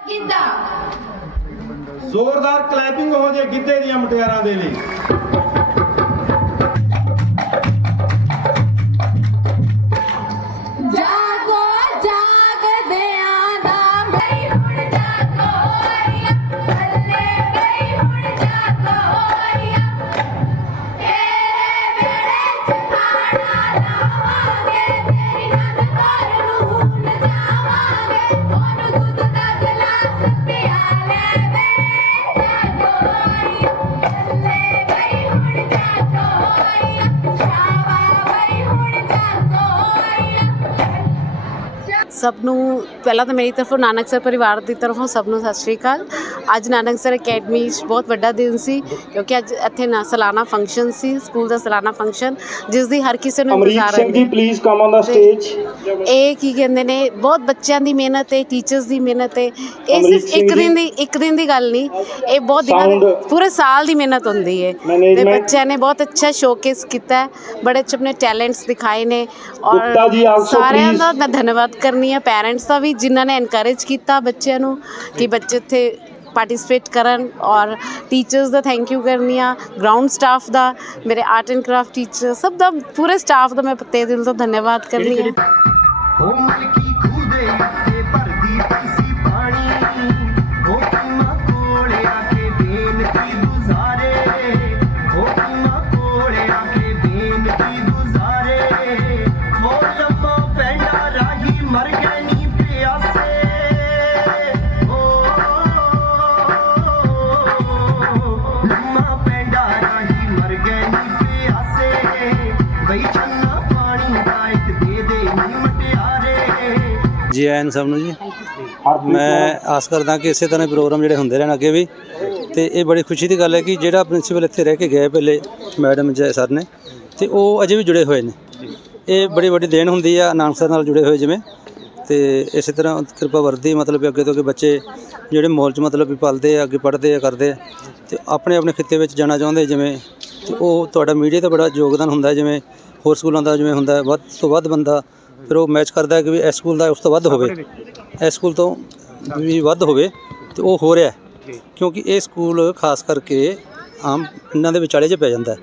ਗਿੱਧਾ ਜ਼ੋਰਦਾਰ ਕਲੈਪਿੰਗ ਹੋ ਜੇ ਗਿੱਧੇ ਦੀਆਂ ਮੁਟਿਆਰਾਂ ਦੇ ਲਈ। ਸਭ ਨੂੰ, ਪਹਿਲਾਂ ਤਾਂ ਮੇਰੀ ਤਰਫੋਂ ਨਾਨਕ ਸਰ ਪਰਿਵਾਰ ਦੀ ਤਰਫੋਂ ਸਭ ਨੂੰ ਸਤਿ ਸ਼੍ਰੀ ਅਕਾਲ। ਅੱਜ ਨਾਨਕ ਸਰ ਅਕੈਡਮੀ 'ਚ ਬਹੁਤ ਵੱਡਾ ਦਿਨ ਸੀ ਕਿਉਂਕਿ ਅੱਜ ਇੱਥੇ ਨਾ ਸਾਲਾਨਾ ਫੰਕਸ਼ਨ ਸੀ ਸਕੂਲ ਦਾ ਸਾਲਾਨਾ ਫੰਕਸ਼ਨ ਜਿਸ ਦੀ ਹਰ ਕਿਸੇ ਨੂੰ Amrik Singh ji please come on the stage ਇਹ ਕੀ ਕਹਿੰਦੇ ਨੇ ਬਹੁਤ ਬੱਚਿਆਂ ਦੀ ਮਿਹਨਤ ਹੈ ਟੀਚਰਸ ਦੀ ਮਿਹਨਤ ਹੈ ਇਹ ਸਿਰਫ ਇੱਕ। ਦਿਨ ਦੀ ਇੱਕ ਦਿਨ ਦੀ ਗੱਲ ਨਹੀਂ ਇਹ ਬਹੁਤ ਦਿਨਾਂ ਦੀ। ਪੂਰੇ ਸਾਲ ਦੀ ਮਿਹਨਤ ਹੁੰਦੀ ਹੈ ਤੇ। ਬੱਚਿਆਂ ਨੇ ਬਹੁਤ ਅੱਛਾ ਸ਼ੋਕੇਸ ਕੀਤਾ ਹੈ ਬੜੇ ਅੱਛੇ ਆਪਣੇ ਟੈਲੈਂਟਸ ਦਿਖਾਏ ਨੇ ਔਰ ਸਾਰਿਆਂ। ਦਾ ਮੈਂ ਧੰਨਵਾਦ ਕਰਨੀ ਹੈ ਪੈਰੈਂਟਸ ਦਾ ਵੀ ਜਿਨ੍ਹਾਂ ਨੇ ਐਨਕਰੇਜ ਕੀਤਾ ਬੱਚਿਆਂ ਨੂੰ ਕਿ ਬੱਚੇ ਇੱਥੇ ਪਾਰਟਿਸਿਪੇਟ ਕਰਨ ਔਰ ਟੀਚਰਸ ਦਾ ਥੈਂਕ ਯੂ ਕਰਨੀ ਆ ਗਰਾਊਂਡ ਸਟਾਫ ਦਾ ਮੇਰੇ ਆਰਟ ਐਂਡ ਕਰਾਫਟ ਟੀਚਰ ਸਭ ਦਾ ਪੂਰੇ ਸਟਾਫ ਦਾ ਮੈਂ ਪੱਤੇ ਦਿਲ ਤੋਂ ਧੰਨਵਾਦ ਕਰਨੀ ਹੈ ਆਇਆਂ ਨੂੰ ਸਭ ਨੂੰ ਜੀ। ਮੈਂ ਆਸ ਕਰਦਾ ਕਿ ਇਸੇ ਤਰ੍ਹਾਂ ਪ੍ਰੋਗਰਾਮ ਜਿਹੜੇ ਹੁੰਦੇ ਰਹਿਣ ਅੱਗੇ ਵੀ। ਤੇ ਇਹ ਬੜੀ ਖੁਸ਼ੀ ਦੀ ਗੱਲ ਹੈ ਕਿ ਜਿਹੜਾ ਪ੍ਰਿੰਸੀਪਲ ਇੱਥੇ ਰਹਿ ਕੇ ਗਏ ਪਹਿਲੇ ਮੈਡਮ ਜੈ ਸਰ ਨੇ ਤੇ ਉਹ ਅਜੇ ਵੀ ਜੁੜੇ ਹੋਏ ਨੇ। ਇਹ ਬੜੀ ਵੱਡੀ ਦੇਣ ਹੁੰਦੀ ਆ ਨਾਨਕ ਸਰ ਨਾਲ ਜੁੜੇ ਹੋਏ ਜਿਵੇਂ। ਤੇ ਇਸੇ ਤਰ੍ਹਾਂ ਕਿਰਪਾ ਵਰਦੀ ਮਤਲਬ ਵੀ ਅੱਗੇ ਤੋਂ ਅੱਗੇ ਬੱਚੇ ਜਿਹੜੇ ਮੌਲ 'ਚ ਮਤਲਬ ਵੀ ਪਲਦੇ ਆ ਅੱਗੇ ਪੜ੍ਹਦੇ ਆ ਕਰਦੇ ਆ ਤੇ ਆਪਣੇ ਆਪਣੇ ਖਿੱਤੇ ਵਿੱਚ ਜਾਣਾ ਚਾਹੁੰਦੇ ਜਿਵੇਂ। ਉਹ ਤੁਹਾਡਾ ਮੀਡੀਆ ਦਾ ਬੜਾ ਯੋਗਦਾਨ ਹੁੰਦਾ ਜਿਵੇਂ ਹੋਰ ਸਕੂਲਾਂ ਦਾ ਜਿਵੇਂ ਹੁੰਦਾ ਹੈ ਵੱਧ ਤੋਂ ਵੱਧ ਬੰਦਾ ਫਿਰ ਉਹ ਮੈਚ ਕਰਦਾ ਹੈ ਕਿ ਵੀ ਇਸ ਸਕੂਲ ਦਾ ਉਸ ਤੋਂ ਵੱਧ ਹੋਵੇ। ਇਸ ਸਕੂਲ ਤੋਂ ਵੀ ਵੱਧ ਹੋਵੇ ਤੇ ਉਹ ਹੋ ਰਿਹਾ ਹੈ। ਕਿਉਂਕਿ ਇਹ ਸਕੂਲ ਖਾਸ ਕਰਕੇ ਆਮ ਪਿੰਡਾਂ ਦੇ ਵਿਚਾਲੇ 'ਚ ਪੈ ਜਾਂਦਾ ਹੈ।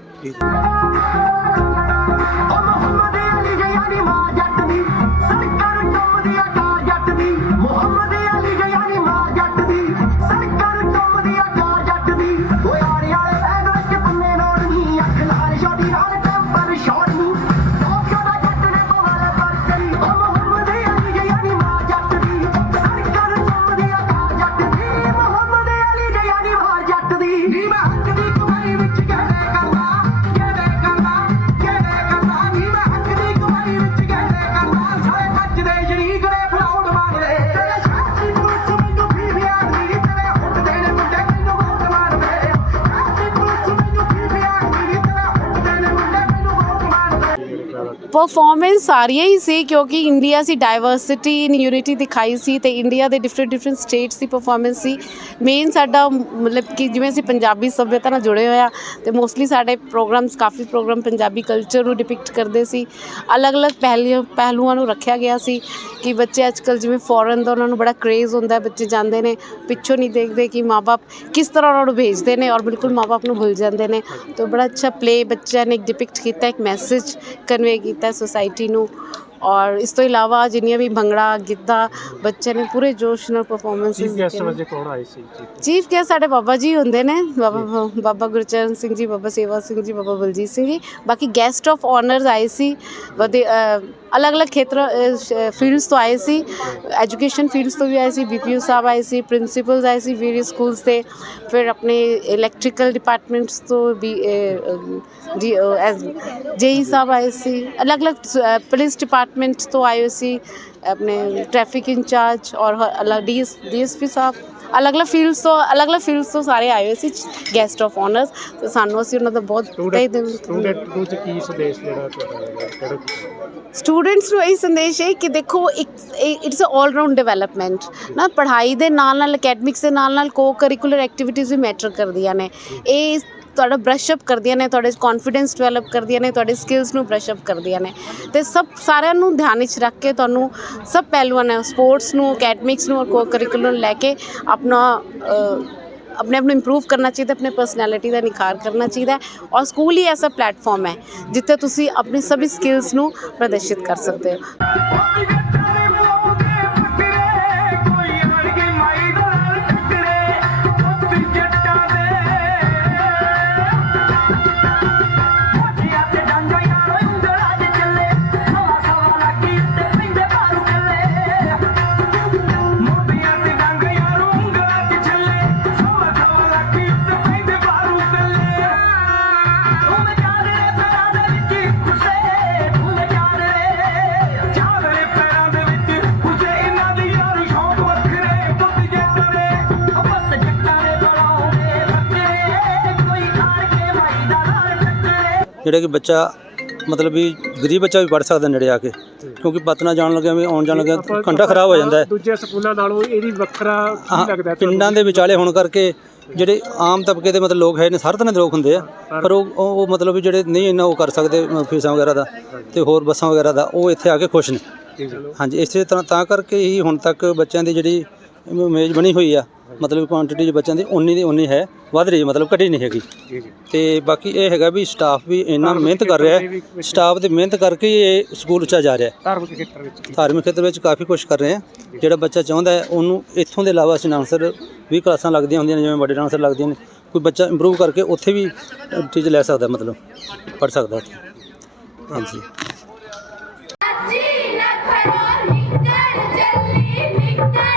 ਪਰਫਾਰਮੈਂਸ ਸਾਰੀਆਂ ਹੀ ਸੀ ਕਿਉਂਕਿ ਇੰਡੀਆ ਸੀ ਡਾਈਵਰਸਿਟੀ ਇਨ ਯੂਨਿਟੀ ਦਿਖਾਈ ਸੀ ਤੇ ਇੰਡੀਆ ਦੇ ਡਿਫਰੈਂਟ ਡਿਫਰੈਂਟ ਸਟੇਟਸ ਦੀ ਪਰਫਾਰਮੈਂਸ ਸੀ। ਮੇਨ ਸਾਡਾ ਮਤਲਬ ਕਿ ਜਿਵੇਂ ਅਸੀਂ ਪੰਜਾਬੀ ਸੱਭਿਅਤਾ ਨਾਲ ਜੁੜੇ ਹੋਏ ਆ ਤੇ ਮੋਸਟਲੀ ਸਾਡੇ ਪ੍ਰੋਗਰਾਮਸ ਕਾਫੀ ਪ੍ਰੋਗਰਾਮ ਪੰਜਾਬੀ ਕਲਚਰ ਨੂੰ ਡਿਪਿਕਟ ਕਰਦੇ ਸੀ। ਅਲੱਗ-ਅਲੱਗ ਪਹਿਲੂਆਂ ਪਹਿਲੂਆਂ ਨੂੰ ਰੱਖਿਆ ਗਿਆ ਸੀ ਕਿ ਬੱਚੇ ਅੱਜਕੱਲ ਜਿਵੇਂ ਫੋਰਨ ਦਾ ਉਹਨਾਂ ਨੂੰ ਬੜਾ ਕ੍ਰੇਜ਼ ਹੁੰਦਾ, ਬੱਚੇ ਜਾਂਦੇ ਨੇ, ਪਿੱਛੋਂ ਨਹੀਂ ਦੇਖਦੇ ਕਿ ਮਾਪੇ ਕਿਸ ਤਰ੍ਹਾਂ ਉਹਨਾਂ ਨੂੰ ਭੇਜਦੇ ਨੇ ਔਰ ਬਿਲਕੁਲ ਮਾਪੇ ਨੂੰ ਭੁੱਲ ਜਾਂਦੇ ਨੇ। ਤਾਂ ਬੜਾ ਅੱਛਾ ਪਲੇ ਬੱਚਿਆਂ ਨੇ ਡਿਪਿਕਟ ਕੀਤਾ, ਇੱਕ ਮੈਸੇਜ ਕਨਵੇ ਕੀਤਾ। ਸੋਸਾਇਟੀ ਨੂੰ ਔਰ ਇਸ ਤੋਂ ਇਲਾਵਾ ਜਿੰਨੀਆਂ ਵੀ ਭੰਗੜਾ ਗਿੱਧਾ ਬੱਚਿਆਂ ਨੇ ਪੂਰੇ ਜੋਸ਼ ਨਾਲ ਪਰਫਾਰਮੈਂਸਿਸ ਦਿੱਤੀਆਂ ਨੇ। ਕੌਣ ਆਏ ਸੀ? ਚੀਫ ਗੈਸਟ ਸਾਡੇ ਬਾਬਾ ਜੀ ਹੁੰਦੇ ਨੇ ਬਾਬਾ ਬਾਬਾ ਗੁਰਚਰਨ ਸਿੰਘ ਜੀ ਬਾਬਾ ਸੇਵਾ ਸਿੰਘ ਜੀ ਬਾਬਾ ਬਲਜੀਤ ਸਿੰਘ ਜੀ। ਬਾਕੀ ਗੈਸਟ ਆਫ ਆਨਰਸ ਆਏ ਸੀ ਵਧੇ ਅਲੱਗ-ਅਲੱਗ ਖੇਤਰ ਫੀਲਡਸ ਤੋਂ ਆਏ ਸੀ। ਐਜੂਕੇਸ਼ਨ ਫੀਲਡਸ ਤੋਂ ਵੀ ਆਏ ਸੀ ਬੀਪੀਓ ਸਾਹਿਬ ਆਏ ਸੀ ਪ੍ਰਿੰਸੀਪਲਸ ਆਏ ਸੀ ਵੇਰੀਅਸ ਸਕੂਲਸ ਦੇ ਫਿਰ ਆਪਣੇ ਇਲੈਕਟ੍ਰੀਕਲ ਡਿਪਾਰਟਮੈਂਟਸ ਤੋਂ ਵੀ ਜੀ ਐਸ ਜੇਈ ਸਾਹਿਬ ਆਏ ਸੀ। ਅਲੱਗ-ਅਲੱਗ ਪੁਲਿਸ ਡਿਪਾਰਟਮੈਂਟ ਤੋਂ ਆਏ ਹੋਏ ਸੀ ਆਪਣੇ ਟ੍ਰੈਫਿਕ ਇੰਚਾਰਜ ਔਰ ਹ- ਅਲੱਗ ਡੀਐਸ ਡੀਐਸਪੀ ਸਾਹਿਬ ਅਲੱਗ-ਅਲੱਗ ਫੀਲਡਸ ਤੋਂ ਅਲੱਗ-ਅਲੱਗ ਫੀਲਡਸ ਤੋਂ ਸਾਰੇ ਆਏ ਹੋਏ ਸੀ ਗੈਸਟ ਆਫ ਆਨਰਸ ਤੇ ਸਾਨੂੰ ਅਸੀਂ ਉਹਨਾਂ ਦਾ ਬਹੁਤ ਤਹਿ ਦਿਲ ਸਟੂਡੈਂਟ ਨੂੰ ਕੀ ਸੰਦੇਸ਼ ਜਿਹੜਾ ਤੁਹਾਡਾ ਸਟੂਡੈਂਟਸ ਨੂੰ ਇਹ ਸੰਦੇਸ਼ ਹੈ ਕਿ ਦੇਖੋ ਇਟਸ ਅ 올 ਰਾਊਂਡ ਡਿਵੈਲਪਮੈਂਟ ਨਾ ਪੜ੍ਹਾਈ ਦੇ ਨਾਲ ਨਾਲ ਅਕੈਡਮਿਕਸ ਦੇ ਨਾਲ ਨਾਲ ਕੋ ਕਰਿਕੂਲਰ ਐਕਟੀਵਿਟੀਜ਼ ਵੀ ਮੈਟਰ ਕਰਦੀਆਂ ਨੇ। ਇਹ ਤੁਹਾਡਾ ਬ੍ਰਸ਼ ਅਪ ਕਰਦੀਆਂ ਨੇ ਤੁਹਾਡੇ ਕੌਨਫੀਡੈਂਸ ਡਿਵੈਲਪ ਕਰਦੀਆਂ ਨੇ ਤੁਹਾਡੇ ਸਕਿੱਲਸ ਨੂੰ ਬ੍ਰਸ਼ ਅਪ ਕਰਦੀਆਂ ਨੇ। ਤੇ ਸਭ ਸਾਰਿਆਂ ਨੂੰ ਧਿਆਨ ਵਿੱਚ ਰੱਖ ਕੇ ਤੁਹਾਨੂੰ ਸਭ ਪਹਿਲੂਆਂ ਨੇ ਸਪੋਰਟਸ ਨੂੰ ਅਕੈਡਮਿਕਸ ਨੂੰ ਕੋ ਕਰਿਕੂਲਮ ਲੈ ਕੇ ਆਪਣਾ ਅ, ਆਪਣੇ ਆਪ ਨੂੰ ਇੰਪਰੂਵ ਕਰਨਾ ਚਾਹੀਦਾ ਆਪਣੇ ਪਰਸਨੈਲਿਟੀ ਦਾ ਨਿਖਾਰ ਕਰਨਾ ਚਾਹੀਦਾ ਹੈ। ਔਰ ਸਕੂਲ ਹੀ ਐਸਾ ਪਲੇਟਫਾਰਮ ਹੈ ਜਿੱਥੇ ਤੁਸੀਂ ਆਪਣੀ ਸਭੀ ਸਕਿੱਲਸ ਨੂੰ ਪ੍ਰਦਰਸ਼ਿਤ ਕਰ ਸਕਦੇ ਹੋ। ਜਿਹੜਾ ਕਿ ਬੱਚਾ ਮਤਲਬ ਵੀ ਗਰੀਬ ਬੱਚਾ ਵੀ ਪੜ੍ਹ ਸਕਦਾ ਨੇੜੇ ਆ ਕੇ ਕਿਉਂਕਿ ਪਤਨਾ ਜਾਣ ਲੱਗਿਆ ਵੀ ਆਉਣ ਜਾਣ ਲੱਗਿਆ ਘੰਟਾ ਖਰਾਬ ਹੋ ਜਾਂਦਾ ਹੈ। ਦੂਜੇ ਸਕੂਲਾਂ ਨਾਲੋਂ ਇਹਦੀ ਵੱਖਰਾ ਲੱਗਦਾ? ਪਿੰਡਾਂ ਦੇ ਵਿਚਾਲੇ ਹੋਣ ਕਰਕੇ ਜਿਹੜੇ ਆਮ ਤਬਕੇ ਦੇ ਮਤਲਬ ਲੋਕ ਹੈ ਨੇ ਹਰ ਤਰ੍ਹਾਂ ਦੇ ਲੋਕ ਹੁੰਦੇ ਆ ਪਰ ਉਹ ਉਹ ਮਤਲਬ ਵੀ ਜਿਹੜੇ ਨਹੀਂ ਇੰਨਾ ਉਹ ਕਰ ਸਕਦੇ ਫੀਸਾਂ ਵਗੈਰਾ ਦਾ ਤੇ ਹੋਰ ਬੱਸਾਂ ਵਗੈਰਾ ਦਾ ਉਹ ਇੱਥੇ ਆ ਕੇ ਖੁਸ਼ ਨੇ। ਹਾਂਜੀ ਇਸੇ ਤਰ੍ਹਾਂ ਤਾਂ ਕਰਕੇ ਹੀ ਹੁਣ ਤੱਕ ਬੱਚਿਆਂ ਦੀ ਜਿਹੜੀ ਇਮੇਜ ਬਣੀ ਹੋਈ ਆ। ਮਤਲਬ ਕੁਆਂਟੀਟੀ ਚ ਬੱਚਿਆਂ ਦੀ ਉਨੀ ਦੀ ਉਨੀ ਹੈ ਵੱਧ ਰਹੀ ਹੈ ਮਤਲਬ ਘਟੀ ਨਹੀਂ ਹੈਗੀ। ਜੀ ਜੀ। ਤੇ ਬਾਕੀ ਇਹ ਹੈਗਾ ਵੀ ਸਟਾਫ ਵੀ ਇੰਨਾ ਮਿਹਨਤ ਕਰ ਰਿਹਾ ਹੈ। ਸਟਾਫ ਦੀ ਮਿਹਨਤ ਕਰਕੇ ਹੀ ਇਹ ਸਕੂਲ ਉੱਚਾ ਜਾ ਰਿਹਾ ਹੈ। ਧਾਰਮਿਕ ਖੇਤਰ ਵਿੱਚ ਕੀ ਧਾਰਮਿਕ ਖੇਤਰ ਵਿੱਚ ਕਾਫੀ ਕੁਝ ਕਰ ਰਹੇ ਆ ਜਿਹੜਾ ਬੱਚਾ ਚਾਹੁੰਦਾ ਹੈ ਉਹਨੂੰ ਇੱਥੋਂ ਦੇ ਇਲਾਵਾ ਅਸੀਂ ਡਾਂਸਰ ਵੀ ਕਲਾਸਾਂ ਲੱਗਦੀਆਂ ਹੁੰਦੀਆਂ ਨੇ ਜਿਵੇਂ ਵੱਡੇ ਡਾਂਸਰ ਲੱਗਦੀਆਂ ਨੇ। ਕੋਈ ਬੱਚਾ ਇੰਪਰੂਵ ਕਰਕੇ ਉੱਥੇ ਵੀ ਚੀਜ਼ ਲੈ ਸਕਦਾ ਮਤਲਬ ਪੜ ਸਕਦਾ ਉੱਥੇ ਹਾਂਜੀ। ਜੀ ਨਖਰੋ ਨਿਕਲ ਚੱਲੀ ਨਿਕਲ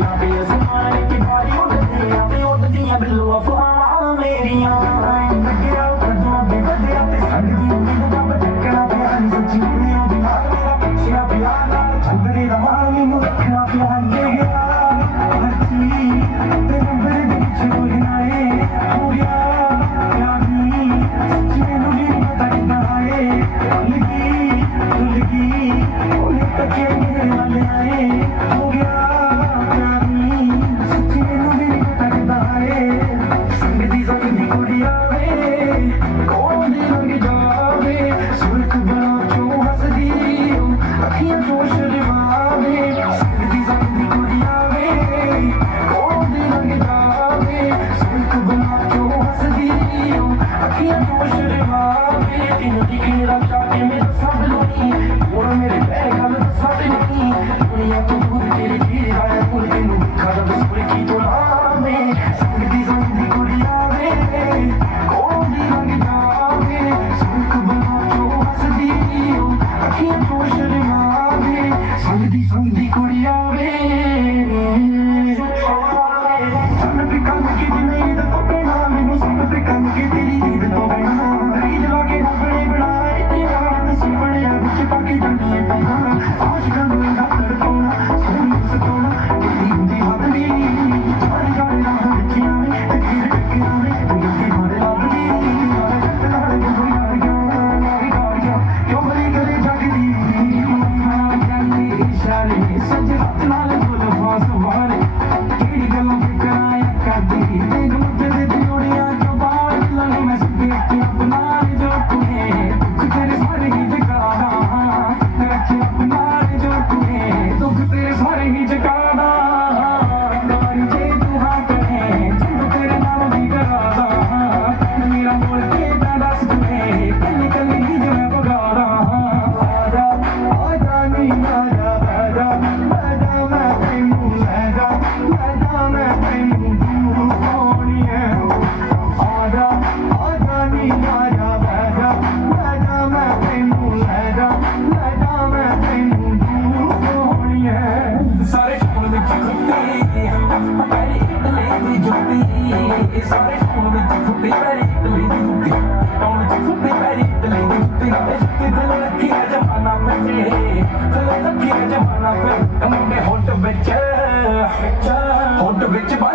Happy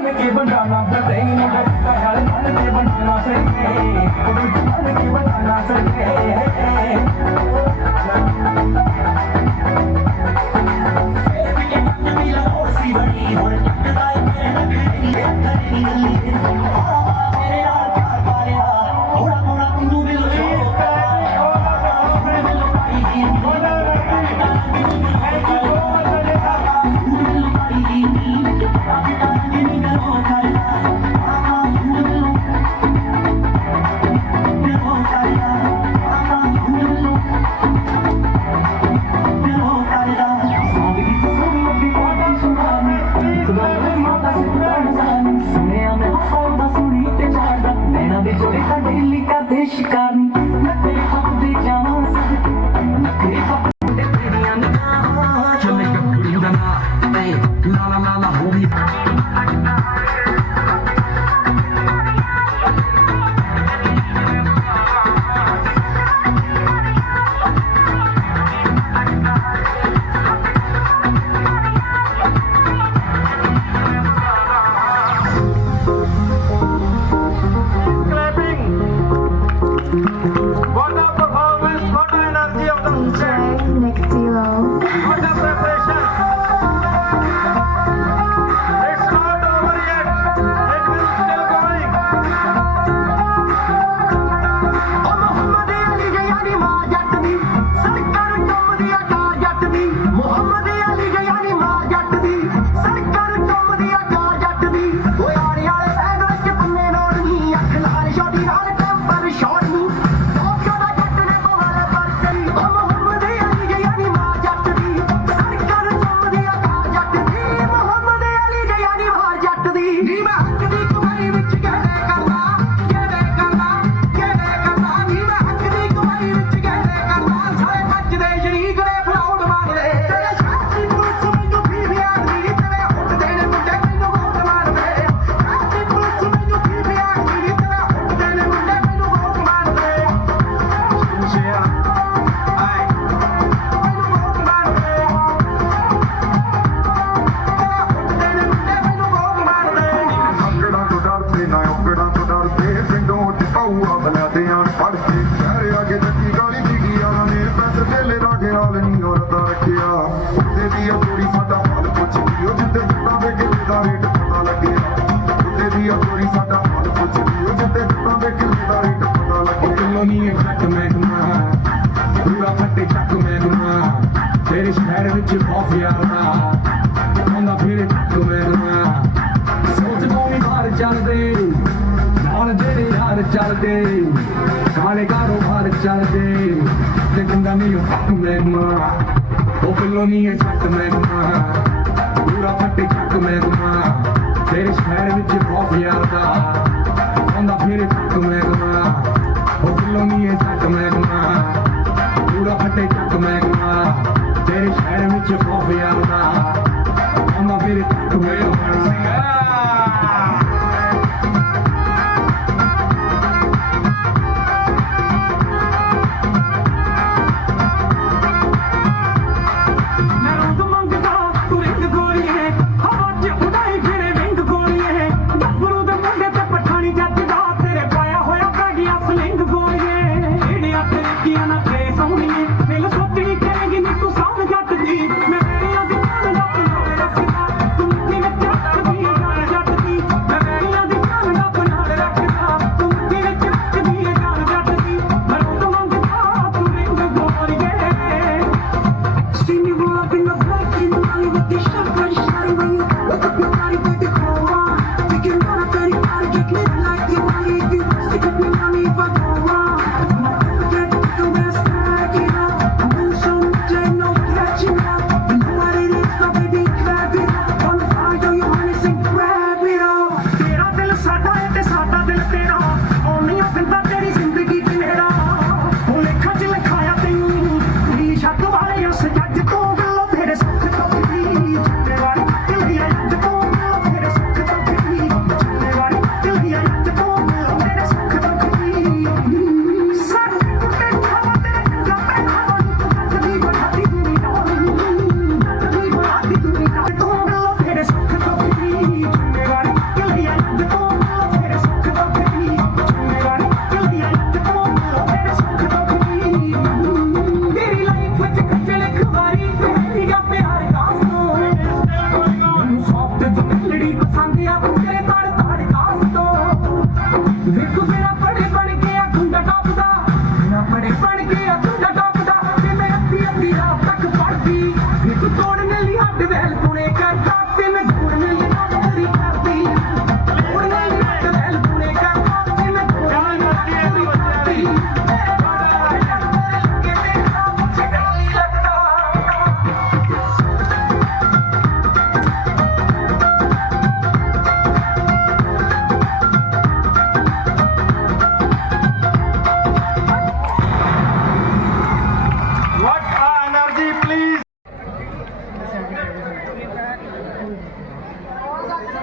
ਮੰਨ ਕੇ ਬਣਾਣਾ ਬਦਈ ਨੂੰ ਕਰਤਾ ਹਰ ਮੰਨ ਕੇ ਬਣਾਣਾ ਸਹੀ ਕੁੜੀ ਮੰਨ ਕੇ ਬਣਾਣਾ ਸਹੀ 你们 colony talk to magma.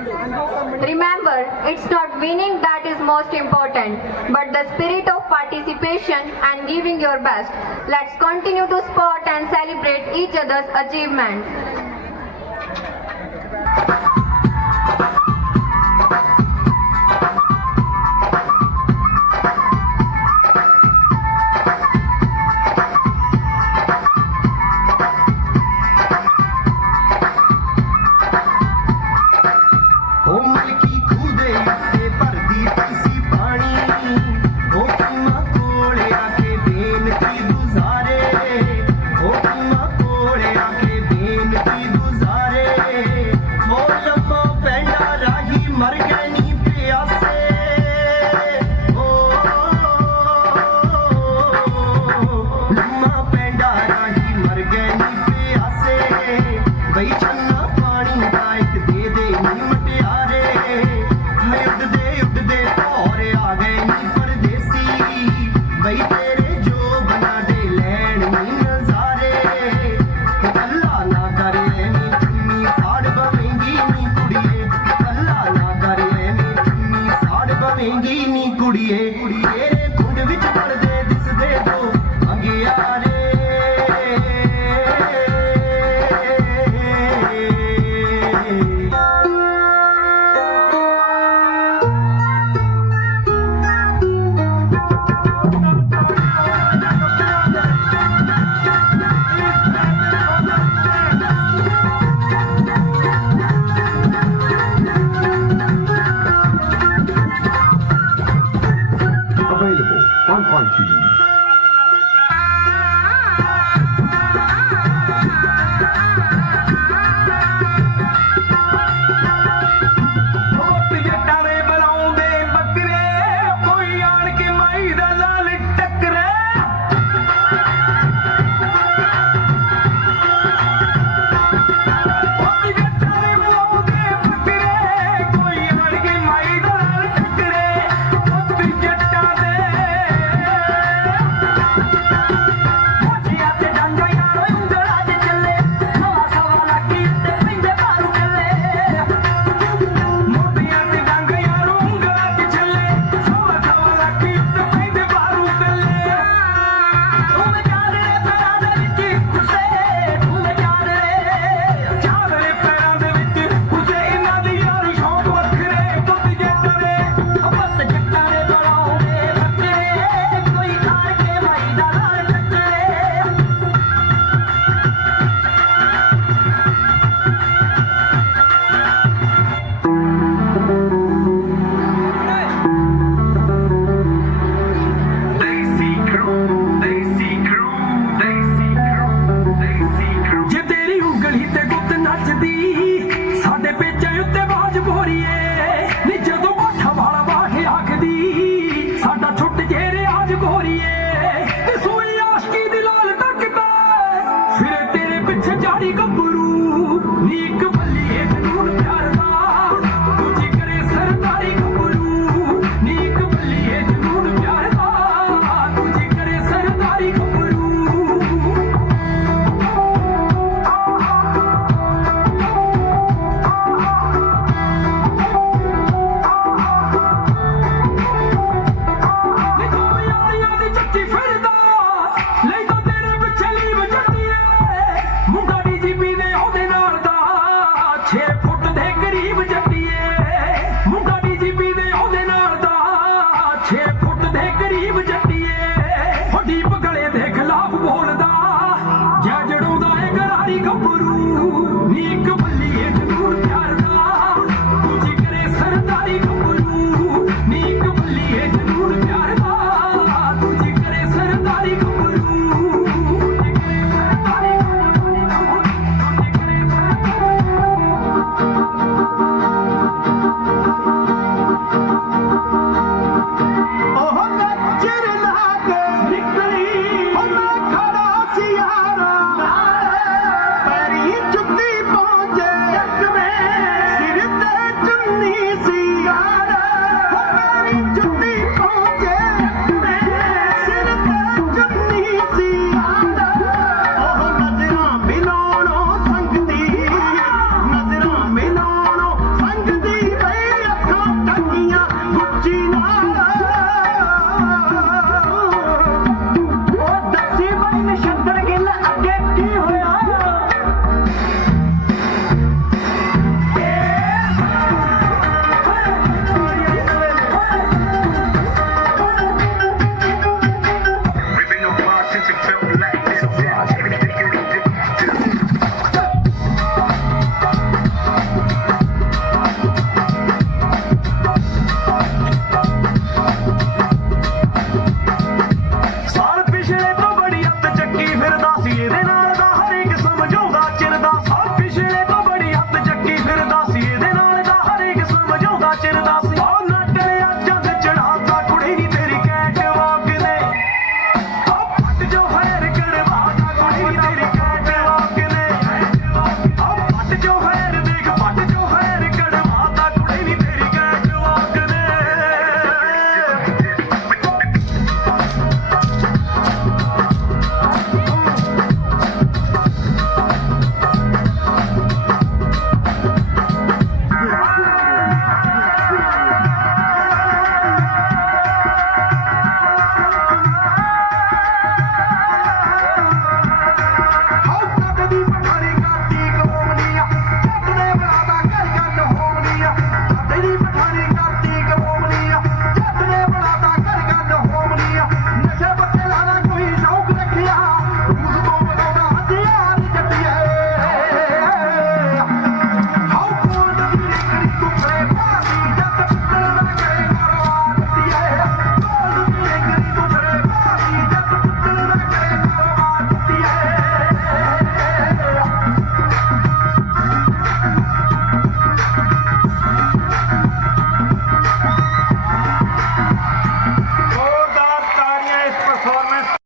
Remember, it's not winning that is most important, but the spirit of participation and giving your best. Let's continue to support and celebrate each other's achievements.